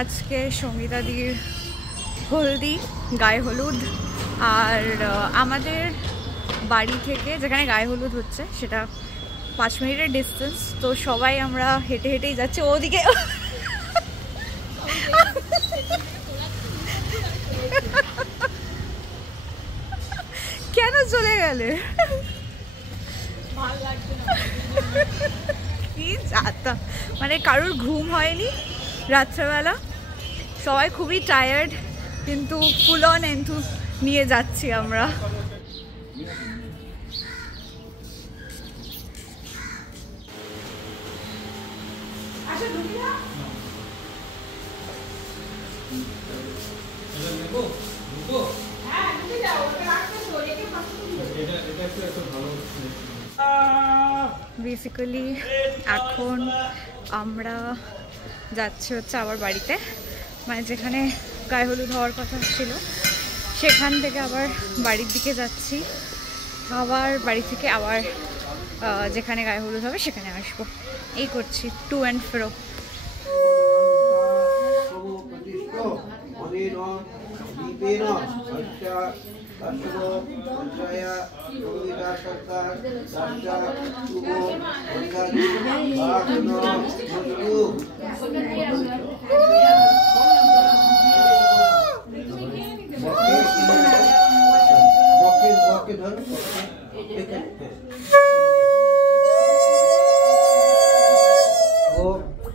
আজকে সঙ্গীতাদির হলদি, গায়ে হলুদ। আর আমাদের বাড়ি থেকে যেখানে গায়ে হলুদ হচ্ছে সেটা 5 মিনিটের ডিস্টেন্স। তো সবাই আমরা হেঁটে হেঁটেই যাচ্ছি ওদিকে। কেন চলে গেলে? কি যাতা, মানে কারোর ঘুম হয়নি রাত্রেবেলা, সবাই খুবই টায়ার্ড, কিন্তু ফুল অন এন্থু নিয়ে যাচ্ছি আমরা। বেসিক্যালি এখন আমরা যাচ্ছি হচ্ছে আবার বাড়িতে, মানে যেখানে গায়ে হলুদ হওয়ার কথা ছিল সেখান থেকে আবার বাড়ির দিকে যাচ্ছি। আবার বাড়ি থেকে আবার যেখানে গায়ে হলুদ হবে সেখানে আসবো, এই করছি টু অ্যান্ড ফ্রো।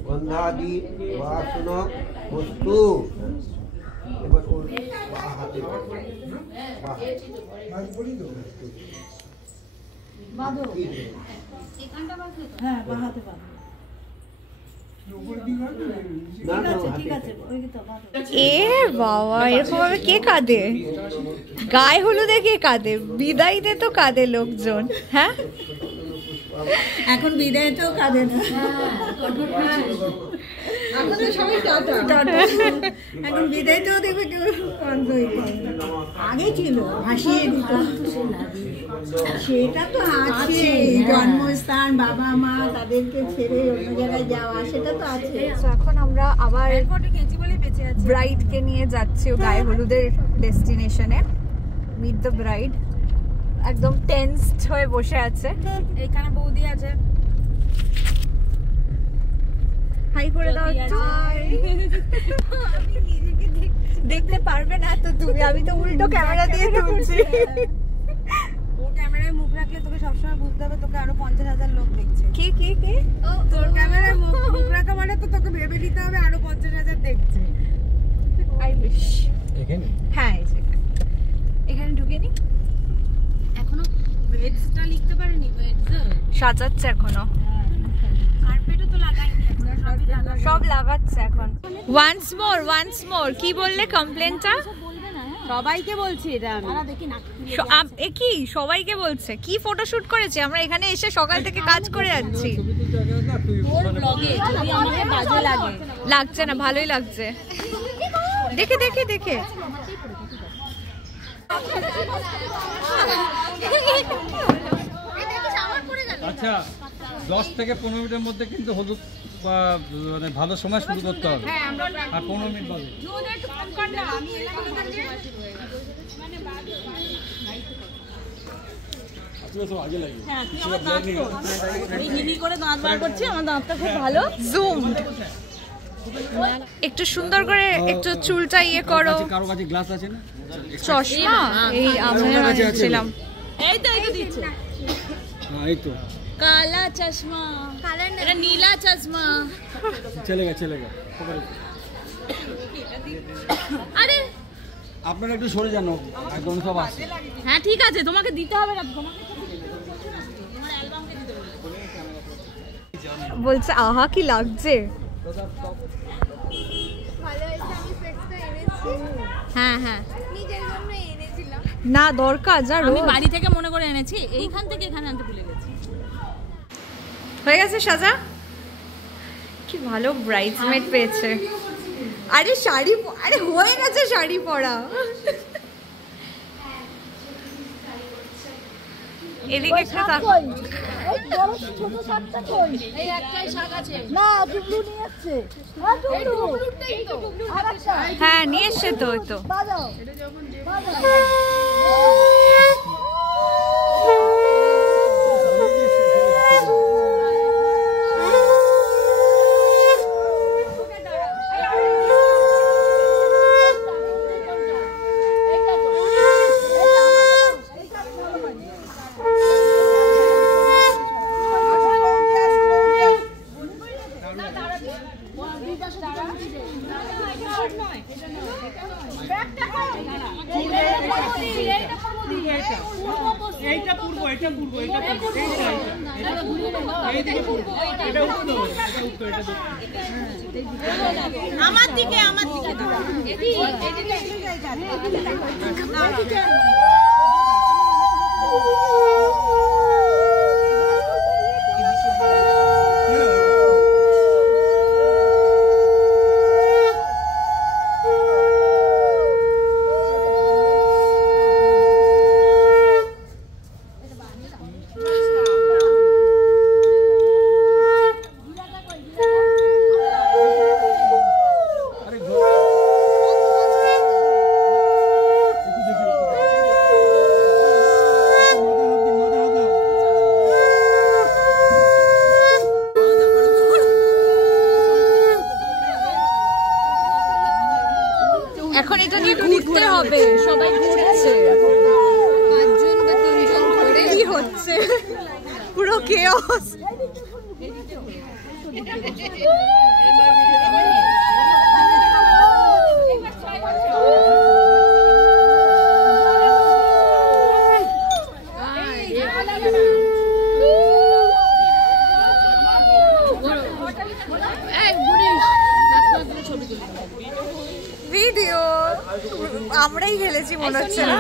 গন্ধাদি বাসন বস্তু এবার ওর হাতে এ বাবা, এরকম ভাবে কে কাঁদে? গায়ে হলুদে কে কাঁদে? বিদায়ীতে তো কাঁদে লোকজন। হ্যাঁ, এখন বিদায়তেও কাঁদে না, এখন তো সবাই এখন বিদায়তেও দেখবে কেউ কাঁদই। আগে ছিল ভাসিয়ে দিত, সেটা তো আছে, জন্মস্থান, বাবা মা তাদেরকে ছেড়ে অন্য জায়গায় যাওয়া, সেটা তো আছে। এখন আমরা আবার ব্রাইডকে নিয়ে যাচ্ছি ও গায়ে হলুদের ডেস্টিনেশনে। মিট দ্য ব্রাইড একদম টেন্সড হয়ে বসে আছে। এইখানে বৌদি আছে, হাই করে দাও একটু। দেখতে পারবে না তো তুমি, আমি তো উল্টো ক্যামেরা দিয়ে তুলছি। ও ক্যামেরায় মুখ রাখলে তোকে সবসময় বুঝতে হবে তোকে আরো 50,000 লোক দেখছে। কি কি কি? তোর ক্যামেরায় মুখ রাখা মানে তো তোকে ভেবে নিতে হবে আরো 50,000 দেখছে। I wish. এখানে? হ্যাঁ, এখানে ঢুকে নি। এখনো ওয়েডসটা লিখতে পারিনি, ওয়েডস সাজাচ্ছে এখনো। কার্পেটও তো লাগাইনি, সব লাগাচ্ছে এখন। ওয়ান্স মোর কি বললে কমপ্লেনটা? সবাইকে বলছি এটা আমি। দেখি না এ কি সবাইকে বলছে? কি ফটোশুট করেছি আমরা এখানে এসে, সকাল থেকে কাজ করে যাচ্ছি। তোর ব্লগে যদি আমাকে বাজে লাগে, লাগছে না, ভালোই লাগছে। দেখে দেখে দেখে আচ্ছা, 10 থেকে 15 মিনিটের মধ্যে কিন্তু হলুদ মানে ভালো সময় শুরু করতে হবে। আর 15 মিনিট বাদে একটু সুন্দর করে একটু চুলটা ইয়ে করো। কারো কাছে গ্লাস আছে না? চশমা এই আমরা ছিলাম। এই তো এই দিচ্ছে, এই তো কালা চশমা, এটা নীলা চশমা। চলেগা আরে আপনারা একটু সরে যান, একদম সব আছে। হ্যাঁ ঠিক আছে, তোমাকে দিতে হবে না, তোমাকে তোমার অ্যালবামকে দিতে হবে। বলছে আহা কি লাগছে। হ্যাঁ হ্যাঁ, না দরকার যা, আমি বাড়ি থেকে মনে করে এনেছি, এইখান থেকে এখানে আনতে ভুলে গেছি। হয়ে গেছে সাজা? কি ভালো ব্রাইডসমেড পেয়েছে। আরে শাড়ি, আরে হয়ে গেছে শাড়ি পরা। এদিকে একটু তাকাও। এই বড় ছোট শাকটা কই? এই একটাই শাক আছে। না, টুকলু নিয়ে আসছে। হ্যাঁ, টুকলুটাই তো। আরেকটা। হ্যাঁ, নিয়ে এসছে তো, ওই তো। বাজাও। বাজাও। আমার দিকে এখন এটা নিয়ে ঘুরতে হবে, সবাই ঘুরছে 5 জন বা 3 জন ধরে। কি হচ্ছে? পুরো কেওস। ভিডিও আমরাই খেলেছি মনে হচ্ছে না,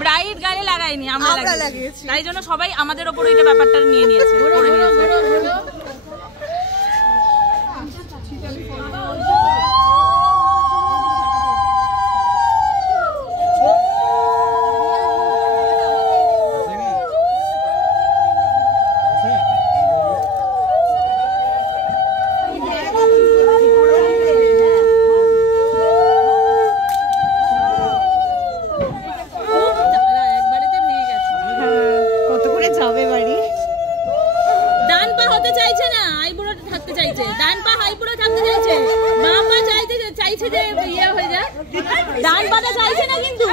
ব্রাইট গালে লাগাইনি, আমরা লাগিয়েছি। তাই জন্য সবাই আমাদের ওপর এটা ব্যাপারটা নিয়ে নিয়েছে। কত করে যাবে বাড়ি? ডান পা হতে চাইছে না, আইবুড়ো থাকতে চাইছে। ডান পা আইবুড়ো থাকতে চাইছে, বাম পা চাইছে যে ইয়ে হয়ে যায়। ডান পাটা চাইছে না কিন্তু,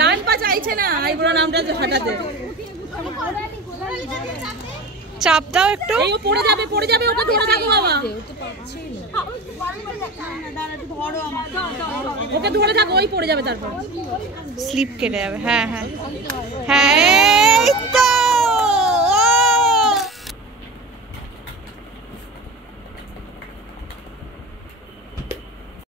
ডান পা চাইছে না আইবুড়ো নামটা হাঁটাতে। চাপ দাও একটু। এই ও পড়ে যাবে, ওকে ধরে থাকো বাবা, ওকে ধরে থাকো, ওই পড়ে যাবে তারপর স্লিপ কেটে যাবে। হ্যাঁ হ্যাঁ হ্যাঁ, এই তো